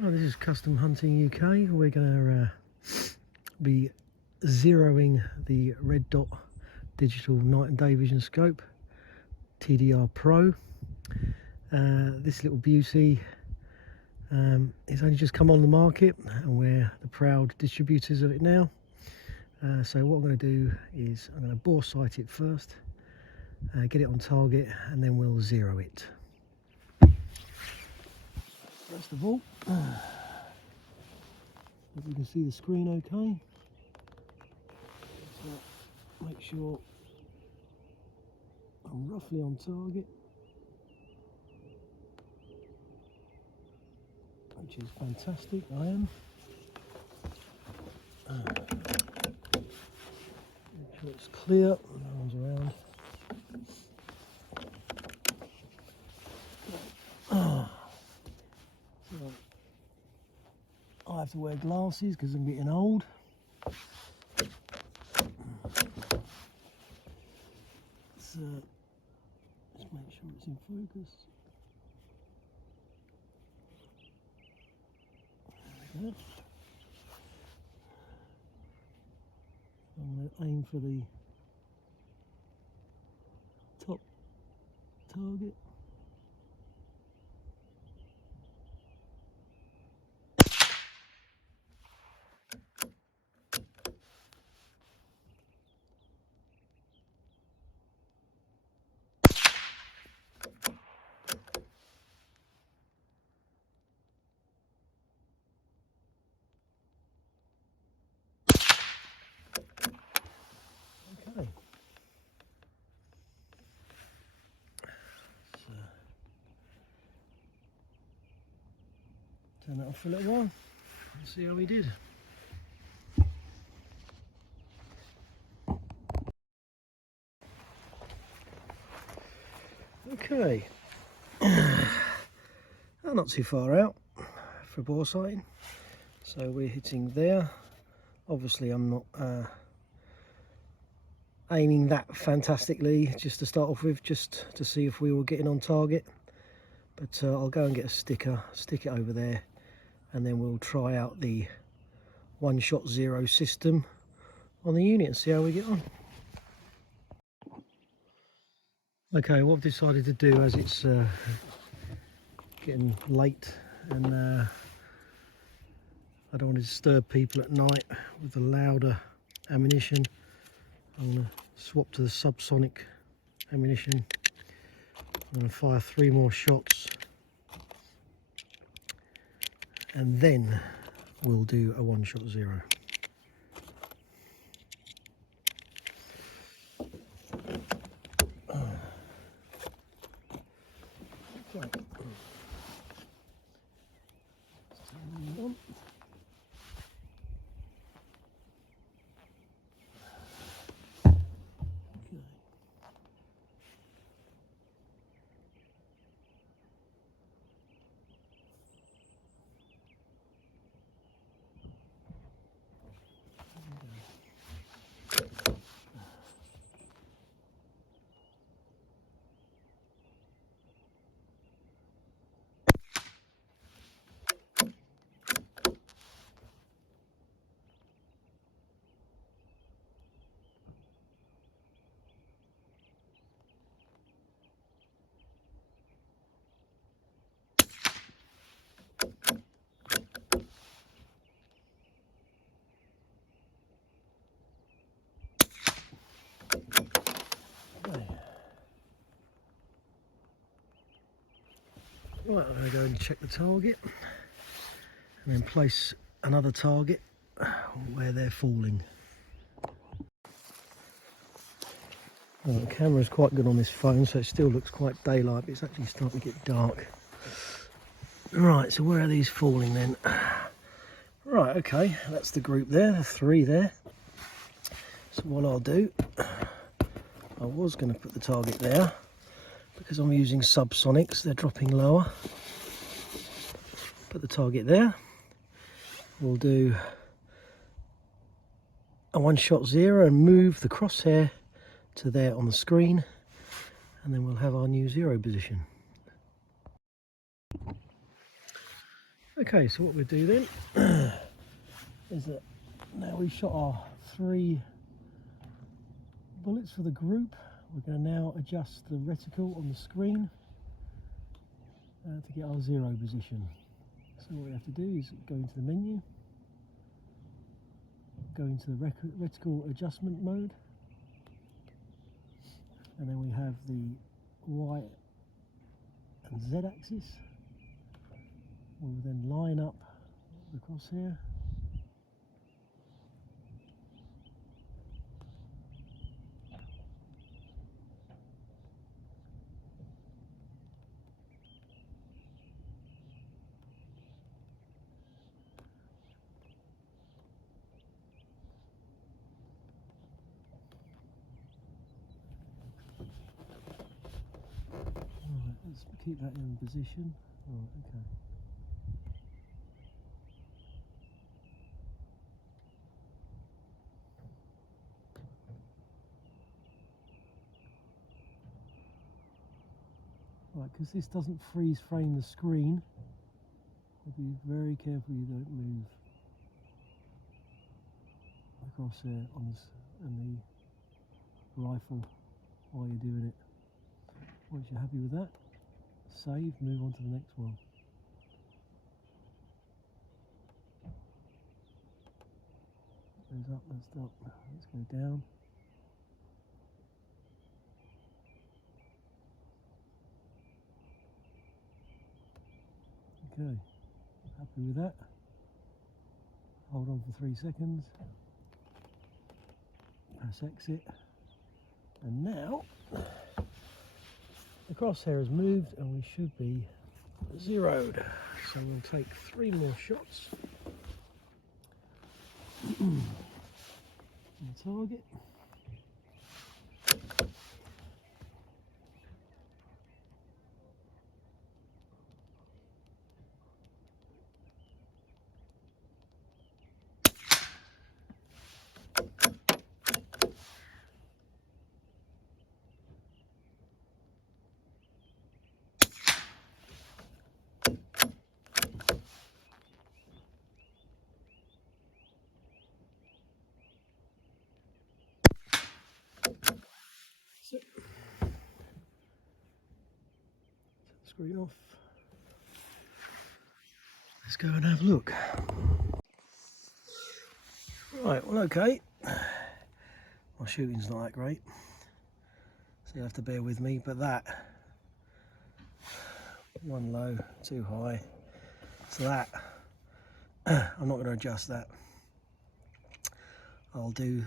Well, this is Custom Hunting UK. We're going to be zeroing the red dot digital night and day vision scope, TDR Pro. This little beauty it's only just come on the market and we're the proud distributors of it now. So what I'm going to do is I'm going to bore sight it first, get it on target, and then we'll zero it. First of all, if you can see the screen okay, so make sure I'm roughly on target, which is fantastic. I am. Make sure it's clear, no one's around. So I have to wear glasses because I'm getting old. So just make sure it's in focus. There we go. I'm going to aim for the top target. Okay. So turn that off for a little while and see how we did. Okay. Not too far out for bore sighting. So we're hitting there. Obviously I'm not aiming that fantastically just to start off with, just to see if we were getting on target. But I'll go and get a sticker, stick it over there, and then we'll try out the one-shot zero system on the unit and see how we get on. Okay, what I've decided to do, as it's getting late and I don't want to disturb people at night with the louder ammunition, I'm going to swap to the subsonic ammunition. I'm going to fire 3 more shots and then we'll do a one-shot zero. Okay. Right, I'm going to go and check the target and then place another target where they're falling. Well, the camera's quite good on this phone, so it still looks quite daylight, but it's actually starting to get dark. Right, so where are these falling then? Right, okay, that's the group there, the 3 there. So what I'll do, I was going to put the target there, because I'm using subsonics, they're dropping lower. Put the target there. We'll do a one-shot zero and move the crosshair to there on the screen, and then we'll have our new zero position. Okay, so what we'll do then is that now we've shot our 3 bullets for the group, we're going to now adjust the reticle on the screen to get our 0 position. So what we have to do is go into the menu, go into the reticle adjustment mode, and then we have the Y and Z axis. We'll then line up the crosshair. Right, let's keep that in position. Right, okay. Right, because this doesn't freeze frame the screen, be very careful you don't move the crosshair on the rifle while you're doing it. Once you're happy with that, save, move on to the next one. Goes up, let's stop, let's go down. Okay, happy with that. Hold on for 3 seconds. Press exit. And now the crosshair has moved and we should be zeroed. So we'll take 3 more shots on the target. Set the screen off. Let's go and have a look. Right, well, okay. My shooting's not that great, so you'll have to bear with me, but that, 1 low, 2 high, so that, I'm not going to adjust that. I'll do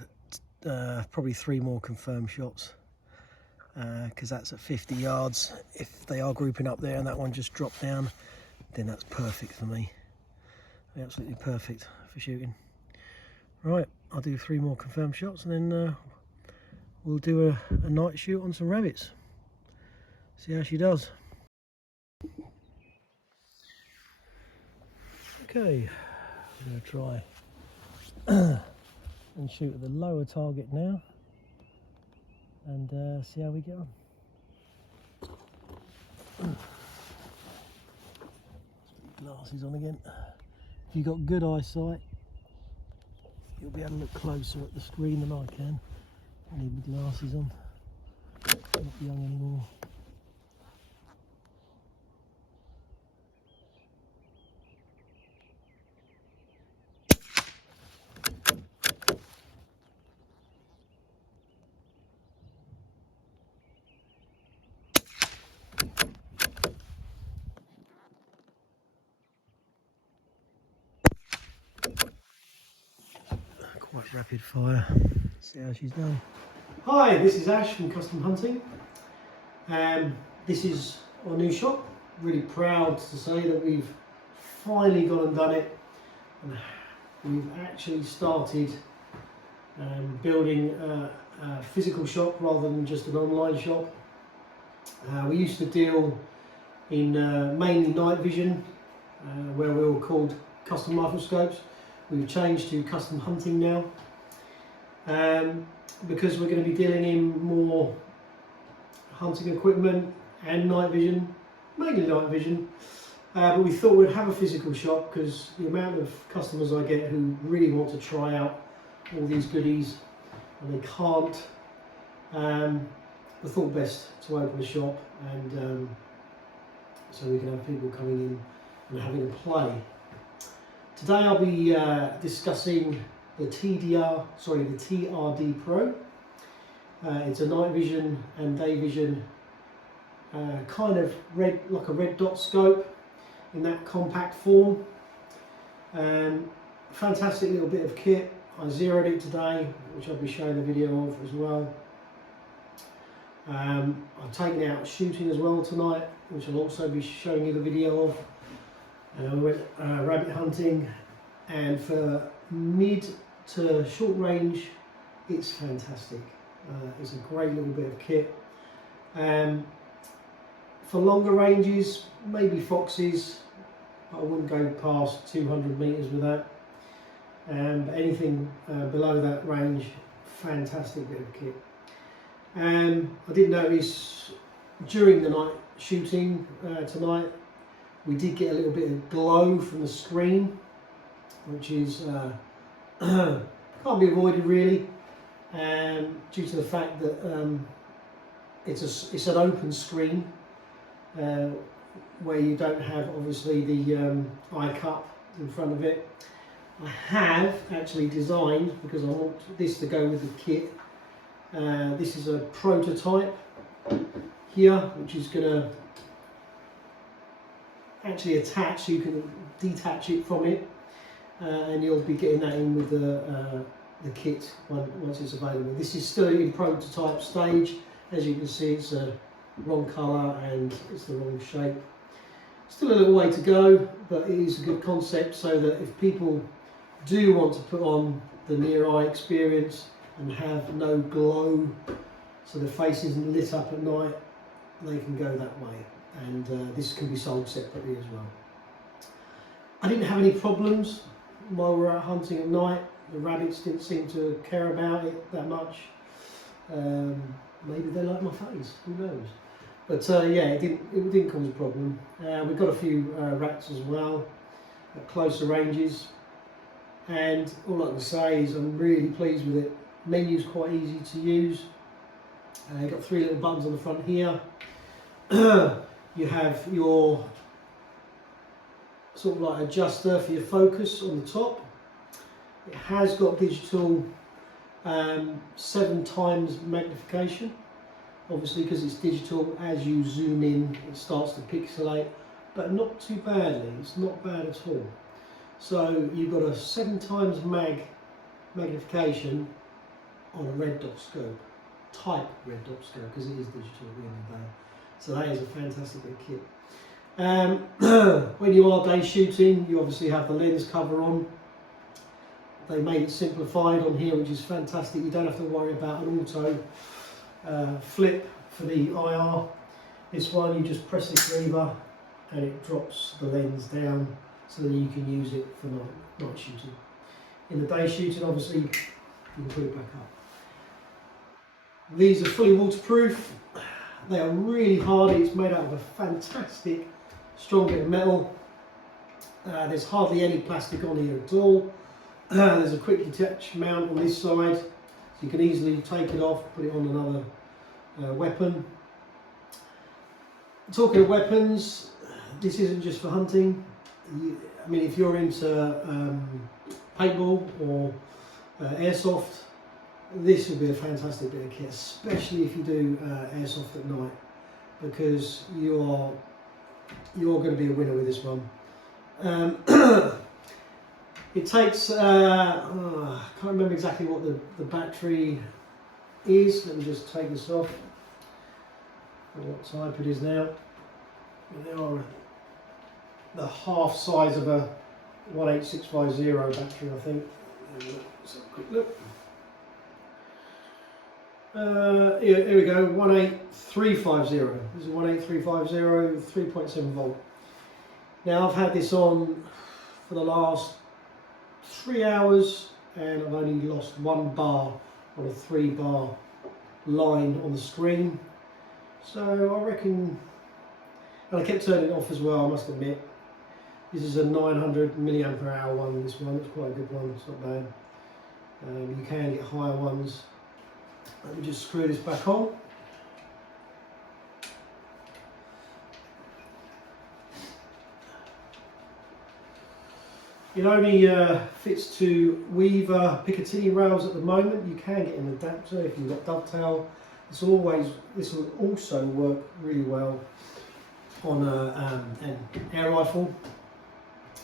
probably 3 more confirmed shots, because that's at 50 yards. If they are grouping up there and that one just dropped down, then that's perfect for me. Absolutely perfect for shooting. Right, I'll do 3 more confirmed shots and then we'll do a night shoot on some rabbits. See how she does. Okay, I'm going to try and shoot at the lower target now and see how we get on. Glasses on again. If you've got good eyesight, you'll be able to look closer at the screen than I can. I need my glasses on. I'm not young anymore. Quite rapid fire. See how she's done. Hi, this is Ash from Custom Hunting. This is our new shop. Really proud to say that we've finally gone and done it. And we've actually started building a physical shop rather than just an online shop. We used to deal in mainly night vision, where we were called custom rifle scopes. We've changed to custom hunting now, because we're going to be dealing in more hunting equipment and night vision, mainly night vision. but we thought we'd have a physical shop because the amount of customers I get who really want to try out all these goodies and they can't, we thought best to open a shop, and so we can have people coming in and having a play. Today I'll be discussing the TRD Pro. It's a night vision and day vision kind of like a red dot scope in that compact form. Fantastic little bit of kit. I zeroed it today, which I'll be showing the video of as well. I've taken it out shooting as well tonight, which I'll also be showing you the video of. We went rabbit hunting, and for mid to short range, it's fantastic. It's a great little bit of kit. For longer ranges, maybe foxes, but I wouldn't go past 200 metres with that. But anything below that range, fantastic bit of kit. I did notice during the night shooting tonight, we did get a little bit of glow from the screen, which is can't be avoided really, due to the fact that it's an open screen where you don't have obviously the eye cup in front of it. I have actually designed, because I want this to go with the kit, this is a prototype here, which is going to actually attach, so you can detach it from it, and you'll be getting that in with the kit once it's available. This is still in prototype stage. As you can see, it's a wrong colour and it's the wrong shape. Still a little way to go, but it is a good concept, so that if people do want to put on the near eye experience and have no glow, so the face isn't lit up at night, they can go that way, and this can be sold separately as well. I didn't have any problems while we were out hunting at night. The rabbits didn't seem to care about it that much. Maybe they like my face, who knows. But yeah, it didn't cause a problem. We've got a few rats as well at closer ranges, and all I can say is I'm really pleased with it. Menu's quite easy to use. You've got 3 little buttons on the front here. You have your sort of like adjuster for your focus on the top. It has got digital 7 times magnification, obviously because it's digital. As you zoom in, it starts to pixelate, but not too badly. It's not bad at all. So you've got a 7 times magnification on a red dot scope, type red dot scope, because it is digital at the end of the day. So that is a fantastic bit of kit. When you are day shooting, you obviously have the lens cover on. They made it simplified on here, which is fantastic. You don't have to worry about an auto flip for the IR. This one, you just press this lever and it drops the lens down, so that you can use it for night shooting. In the day shooting, obviously, you can put it back up. These are fully waterproof. They are really hardy. It's made out of a fantastic strong bit of metal. There's hardly any plastic on here at all. There's a quick detach mount on this side, so you can easily take it off, put it on another weapon. Talking of weapons, this isn't just for hunting. I mean, if you're into paintball or airsoft, this would be a fantastic bit of kit, especially if you do airsoft at night, because you're going to be a winner with this one. It takes, I can't remember exactly what the battery is. Let me just take this off. What type it is now. They are the half size of a 18650 battery, I think. Let's have a quick look. Here we go, 18350. This is 18350, 3.7 volt. Now I've had this on for the last 3 hours and I've only lost 1 bar on a 3-bar line on the screen. So I reckon, and I kept turning it off as well, I must admit. This is a 900 milliamp hour one. This one, it's quite a good one. It's not bad. You can get higher ones. Let me just screw this back on. It only fits to Weaver Picatinny rails at the moment. You can get an adapter if you've got dovetail. This will also work really well on an air rifle,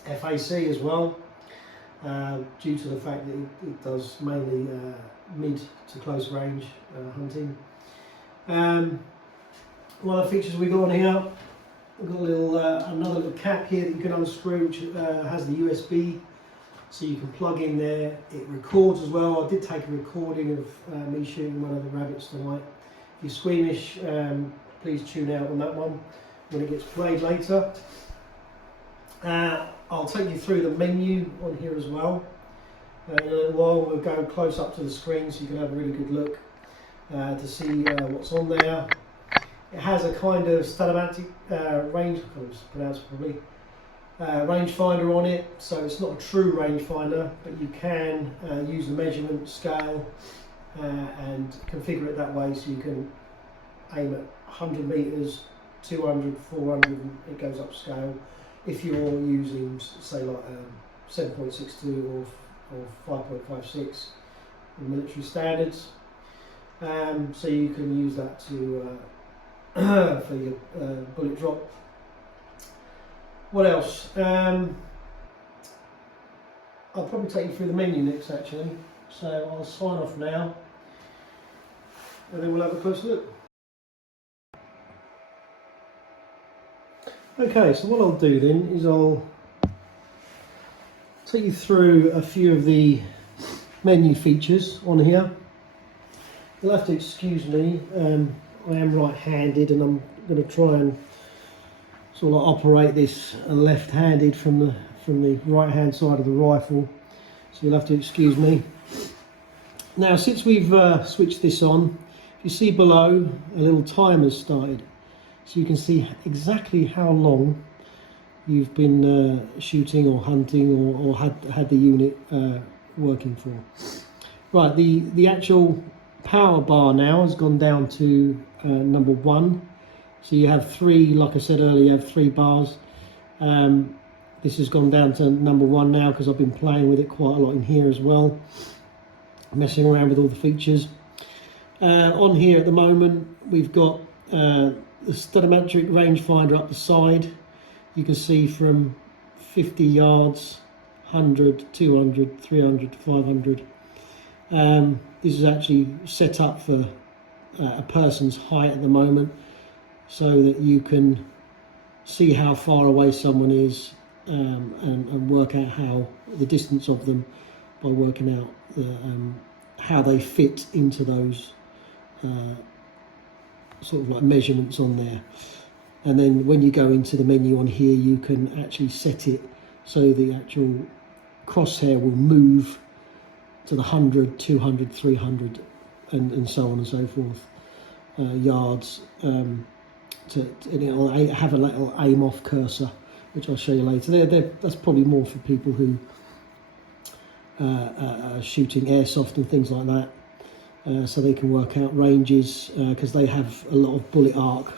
FAC as well, due to the fact that it does mainly mid to close range hunting. One of the features we got on here, we've got a little another little cap here that you can unscrew, which has the USB, so you can plug in there. It records as well. I did take a recording of me shooting one of the rabbits tonight. If you're squeamish, please tune out on that one when it gets played later. I'll take you through the menu on here as well. In a little while we'll go close up to the screen so you can have a really good look to see what's on there. It has a kind of Statomatic range, I can't pronounce it probably, rangefinder on it, so it's not a true rangefinder, but you can use the measurement scale and configure it that way, so you can aim at 100 meters, 200, 400, it goes up scale. If you're using, say, like 7.62 or 5.56 in military standards, so you can use that to for your bullet drop. What else? I'll probably take you through the menu next, actually. So I'll sign off now, and then we'll have a close look. Okay, so what I'll do then is I'll take you through a few of the menu features on here. You'll have to excuse me. I am right-handed, and I'm going to try and sort of operate this left-handed from the right-hand side of the rifle, so you'll have to excuse me. Now, since we've switched this on, if you see below, a little timer's started, so you can see exactly how long you've been shooting or hunting or had the unit working for. Right, the actual power bar now has gone down to number 1. So you have 3, like I said earlier, you have 3 bars. This has gone down to number 1 now because I've been playing with it quite a lot in here as well, messing around with all the features. On here at the moment we've got the Statomatic rangefinder up the side. You can see from 50 yards, 100, 200, 300 to 500. This is actually set up for a person's height at the moment, so that you can see how far away someone is and work out how the distance of them by working out how they fit into those sort of like measurements on there. And then when you go into the menu on here, you can actually set it so the actual crosshair will move to the 100, 200, 300 and so on and so forth yards, and it'll have a little aim off cursor, which I'll show you later. That's probably more for people who are shooting airsoft and things like that, so they can work out ranges, because they have a lot of bullet arc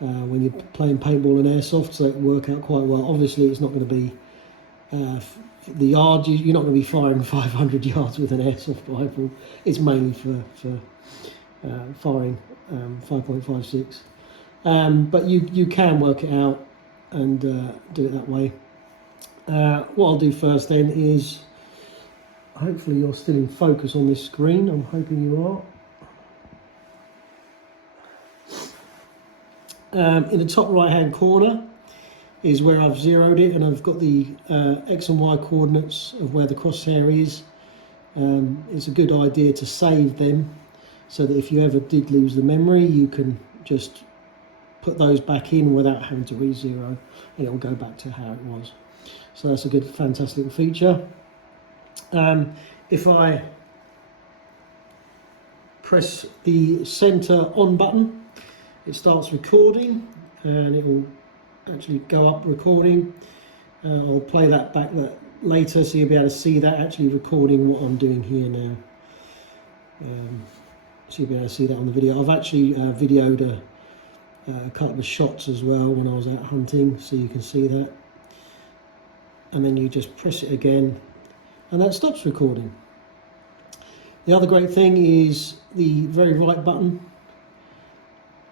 when you're playing paintball and airsoft, so it will work out quite well. Obviously it's not going to be the yard, you're not going to be firing 500 yards with an airsoft rifle. It's mainly for firing 5.56, but you can work it out and do it that way. What I'll do first then is, hopefully you're still in focus on this screen, I'm hoping you are. In the top right hand corner is where I've zeroed it, and I've got the X and Y coordinates of where the crosshair is. It's a good idea to save them, so that if you ever did lose the memory, you can just put those back in without having to re-zero, and it will go back to how it was. So that's a good, fantastic little feature. If I press the center on button, it starts recording, and it will actually go up recording. I'll play that back later, so you'll be able to see that actually recording what I'm doing here now. So you'll be able to see that on the video. I've actually videoed a couple of shots as well when I was out hunting, so you can see that. And then you just press it again, and that stops recording. The other great thing is the very right button.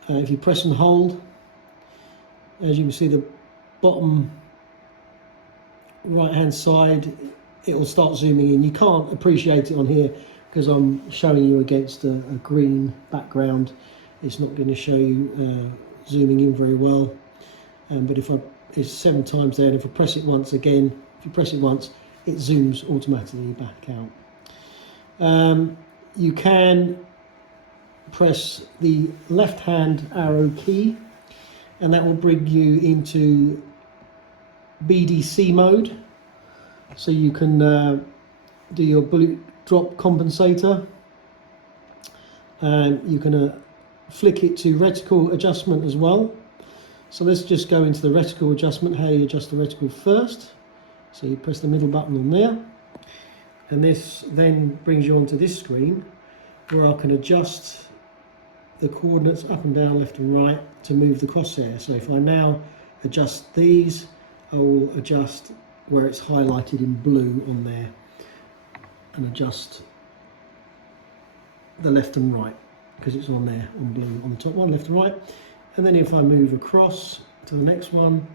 If you press and hold, as you can see, the bottom right hand side, it will start zooming in. You can't appreciate it on here because I'm showing you against a green background. It's not going to show you zooming in very well. But if it's 7 times there, and if I press it once again, if you press it once, it zooms automatically back out. You can press the left hand arrow key, and that will bring you into BDC mode, so you can do your bullet drop compensator, and you can flick it to reticle adjustment as well. So let's just go into the reticle adjustment, how you adjust the reticle first. So you press the middle button on there, and this then brings you onto this screen where I can adjust the coordinates up and down, left and right, to move the crosshair. So if I now adjust these, I will adjust where it's highlighted in blue on there, and adjust the left and right because it's on there on blue on the top one, left and right. And then if I move across to the next one,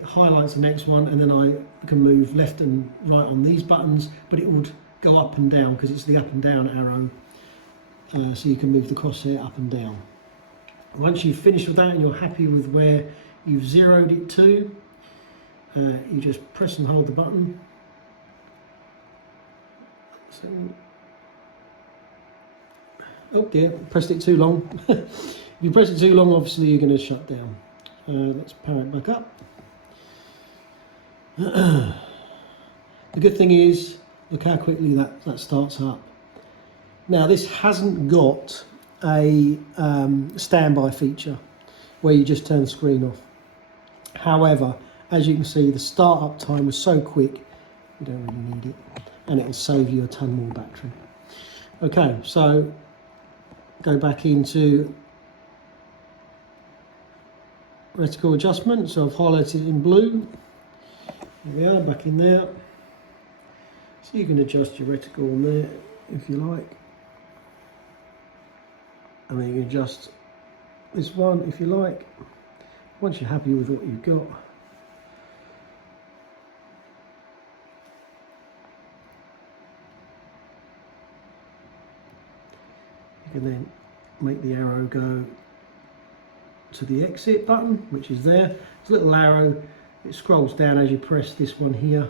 it highlights the next one, and then I can move left and right on these buttons, but it would go up and down because it's the up and down arrow. So you can move the crosshair up and down. Once you've finished with that and you're happy with where you've zeroed it to, you just press and hold the button. So, oh dear, pressed it too long. If you press it too long, obviously you're going to shut down. Let's power it back up. The good thing is, look how quickly that starts up. Now this hasn't got a standby feature where you just turn the screen off. However, as you can see, the start-up time was so quick, you don't really need it, and it'll save you a ton more battery. Okay, so go back into reticle adjustment. So I've highlighted it in blue. Here we are, back in there. So you can adjust your reticle on there if you like. And then you can adjust this one if you like, once you're happy with what you've got. You can then make the arrow go to the exit button, which is there. It's a little arrow, it scrolls down as you press this one here,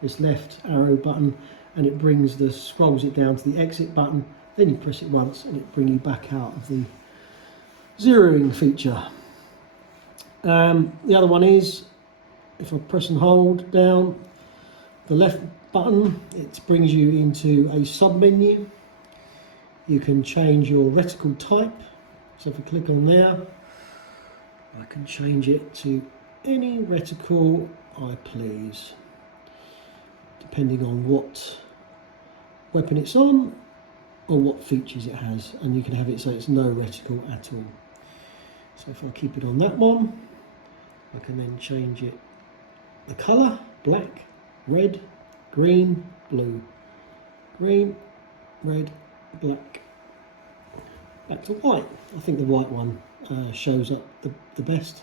this left arrow button, and it scrolls it down to the exit button. Then you press it once and it brings you back out of the zeroing feature. The other one is, if I press and hold down the left button, it brings you into a sub menu. You can change your reticle type. So if I click on there, I can change it to any reticle I please, depending on what weapon it's on or what features it has, and you can have it so it's no reticle at all. So if I keep it on that one, I can then change it, the colour, black, red, green, blue, green, red, black, back to white. I think the white one shows up the best.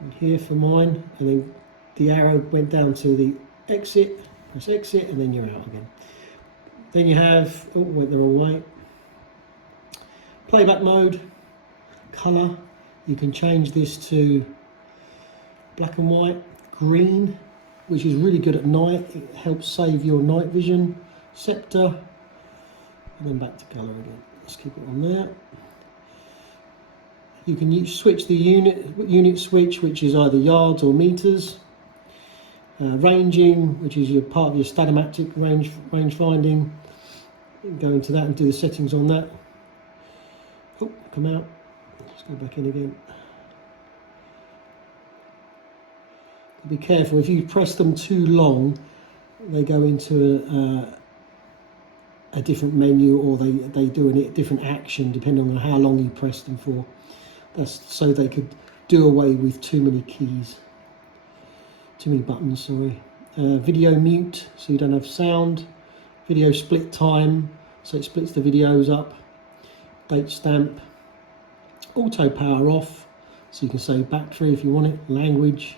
And here for mine, and then the arrow went down to the exit, press exit, and then you're out again. Then you have, oh, went the wrong way, playback mode, colour. You can change this to black and white, green, which is really good at night. It helps save your night vision, scepter, and then back to colour again. Let's keep it on there. You can switch the unit switch, which is either yards or meters. Ranging, which is your part of your statomatic range finding. You can go into that and do the settings on that. Oh, come out. Let's go back in again. Be careful, if you press them too long, they go into a different menu, or they do a different action depending on how long you press them for. That's so they could do away with too many keys, too many buttons, sorry. Video mute, so you don't have sound. Video split time, so it splits the videos up. Date stamp. Auto power off, so you can save battery if you want it. Language,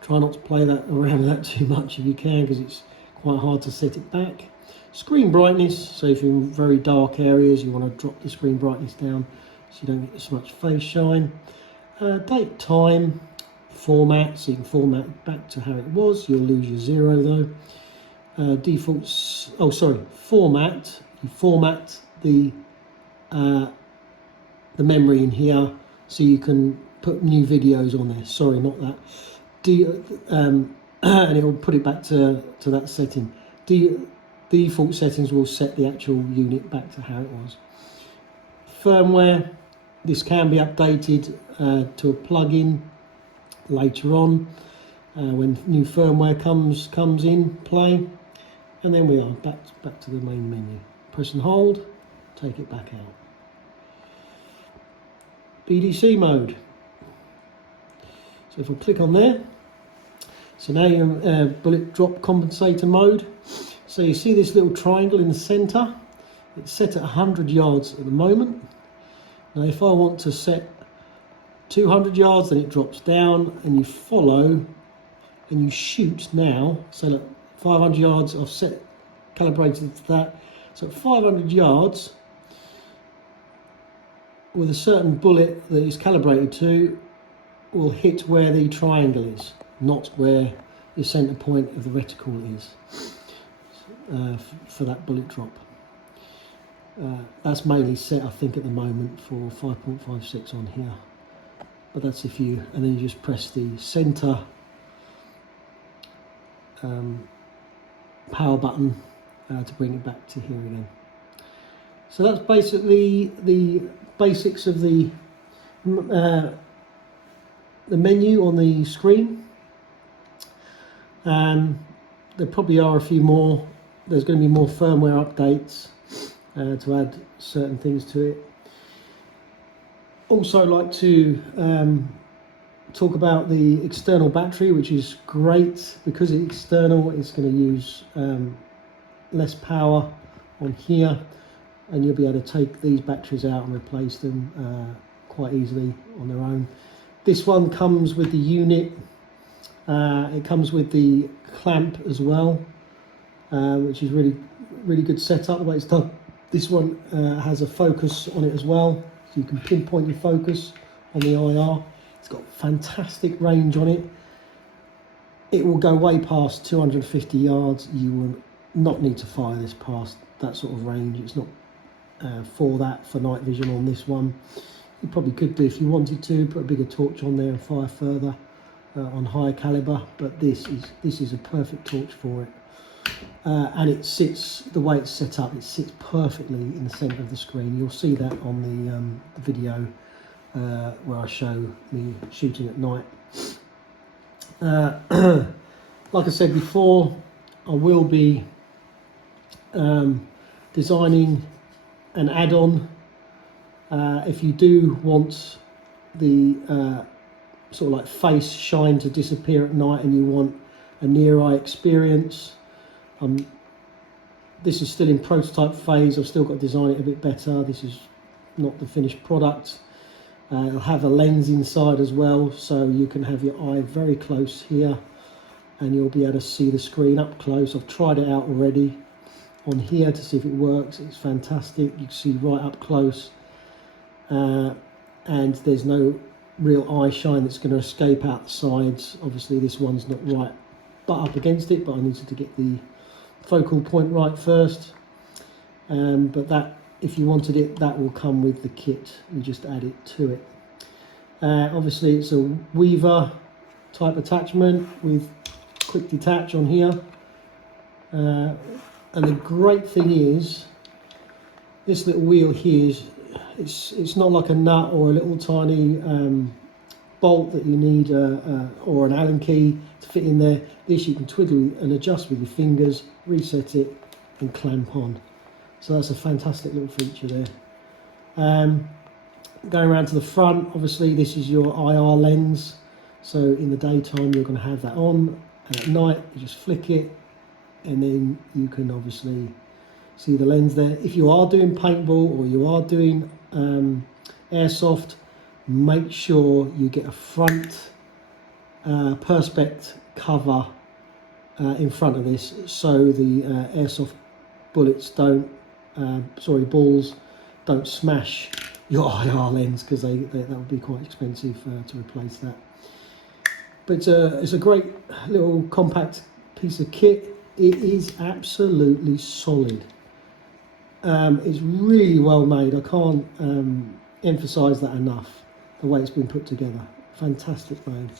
try not to play that around that too much if you can, because it's quite hard to set it back. Screen brightness, so if you're in very dark areas you want to drop the screen brightness down so you don't get as much face shine. Date time, format, so you can format back to how it was. You'll lose your 0 though. Defaults, format, you format the memory in here so you can put new videos on there. Sorry, not that. And it will put it back to that setting. Default settings will set the actual unit back to how it was. Firmware, this can be updated to a plugin later on when new firmware comes in play. And then we are back to the main menu. Press and hold, take it back out. BDC mode. So if I click on there, so now you're in bullet drop compensator mode. So you see this little triangle in the center. It's set at 100 yards at the moment. Now if I want to set 200 yards, then it drops down, and you follow and you shoot now. So look, 500 yards, I've set calibrated to that. So at 500 yards, with a certain bullet that is calibrated to, will hit where the triangle is, not where the center point of the reticle is for that bullet drop. That's mainly set, I think, at the moment for 5.56 on here, but that's if you, and then you just press the center power button to bring it back to here again. So that's basically the basics of the menu on the screen. There probably are a few more. There's going to be more firmware updates to add certain things to it. Also, I'd like to talk about the external battery, which is great because it's external. It's going to use less power on here, and you'll be able to take these batteries out and replace them quite easily on their own. This one comes with the unit. It comes with the clamp as well, which is really good setup the way it's done. This one has a focus on it as well, so you can pinpoint your focus on the IR. It's got fantastic range on it. It will go way past 250 yards. You will not need to fire this past that sort of range. It's not for night vision on this one. You probably could do, if you wanted to, put a bigger torch on there and fire further on higher caliber, but this is a perfect torch for it. And it sits, the way it's set up, it sits perfectly in the center of the screen. You'll see that on the video where I show me shooting at night. Like I said before, I will be designing an add-on if you do want the sort of like face shine to disappear at night and you want a near-eye experience. This is still in prototype phase. I've still got to design it a bit better. This is not the finished product. It'll have a lens inside as well, so you can have your eye very close here and you'll be able to see the screen up close. I've tried it out already on here to see if it works. It's fantastic. You can see right up close, and there's no real eye shine that's going to escape out the sides. Obviously this one's not right butt up against it, but I needed to get the focal point right first. But that, if you wanted it, that will come with the kit. You just add it to it. Obviously it's a Weaver type attachment with quick detach on here. And the great thing is, this little wheel here is, it's not like a nut or a little tiny bolt that you need or an Allen key to fit in there. This you can twiddle and adjust with your fingers, reset it and clamp on. So that's a fantastic little feature there. Going around to the front, obviously this is your IR lens. So in the daytime you're going to have that on, and at night you just flick it and then you can obviously see the lens there. If you are doing paintball or you are doing airsoft, make sure you get a front perspex cover in front of this, so the airsoft bullets don't, balls don't smash your IR lens, because that would be quite expensive to replace that. But it's a great little compact piece of kit. It is absolutely solid. It's really well made. I can't emphasize that enough, the way it's been put together. Fantastic made.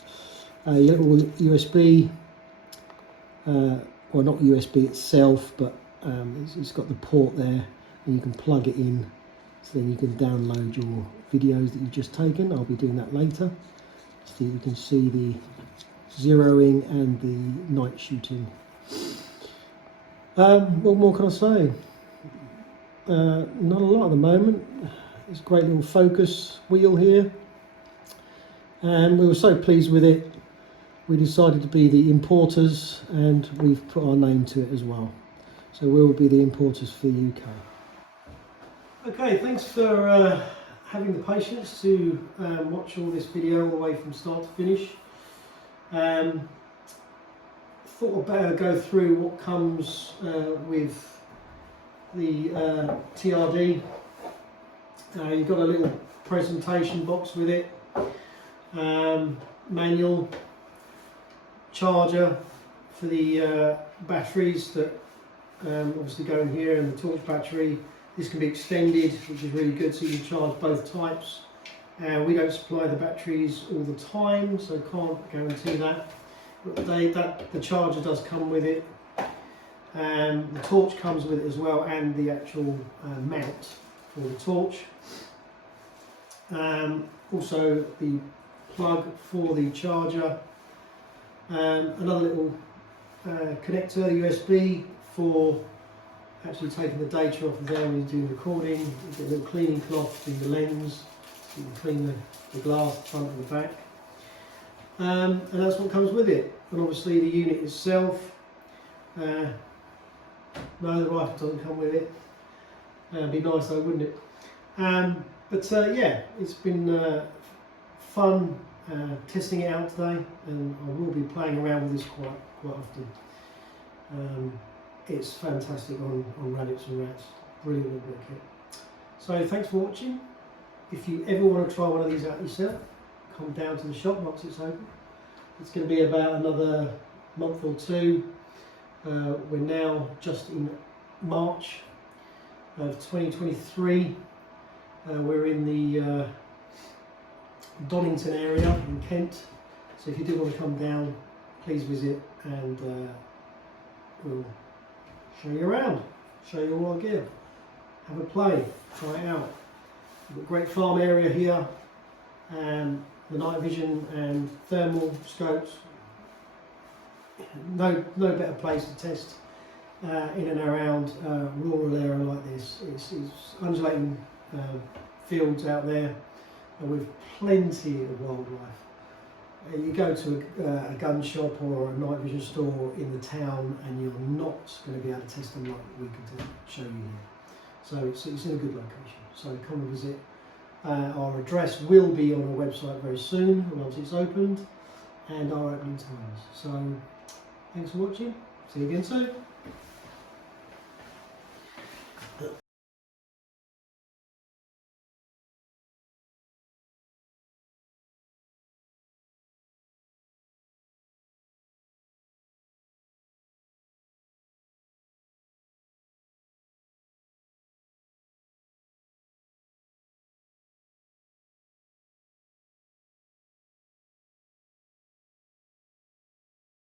Your little USB, well, not USB itself, but it's got the port there, and you can plug it in, so then you can download your videos that you've just taken. I'll be doing that later, so you can see the zeroing and the night shooting. What more can I say? Not a lot at the moment. It's a great little focus wheel here, and we were so pleased with it, we decided to be the importers, and we've put our name to it as well. So we will be the importers for the UK. Okay, thanks for having the patience to watch all this video all the way from start to finish. Thought I'd better go through what comes with the TRD. You've got a little presentation box with it, manual, charger for the batteries that obviously go in here, and the torch battery. This can be extended, which is really good, so you can charge both types. We don't supply the batteries all the time, so can't guarantee that. But the charger does come with it. The torch comes with it as well, and the actual mount for the torch. Also the plug for the charger. Another little connector, USB, for actually taking the data off of there when you're doing recording. You get a little cleaning cloth to the lens, so you can clean the glass, the front and the back. And that's what comes with it. And obviously the unit itself, no, the rifle doesn't come with it. It'd be nice though, wouldn't it? Yeah, it's been fun testing it out today, and I will be playing around with this quite often. It's fantastic on rabbits and rats. Brilliant little bit of kit. So thanks for watching. If you ever want to try one of these out yourself, come down to the shop once it's open. It's going to be about another month or two. We're now just in March of 2023. We're in the Donington area in Kent. So if you do want to come down, please visit, and we'll show you around, show you all our gear, have a play, try it out. We've got a great farm area here, and the night vision and thermal scopes. No better place to test in and around a rural area like this. It's undulating fields out there, and with plenty of wildlife. You go to a gun shop or a night vision store in the town, and you're not going to be able to test them like we can show you here. So it's in a good location. So come and visit. Our address will be on our website very soon once it's opened, and our opening times. So thanks for watching. See you again soon.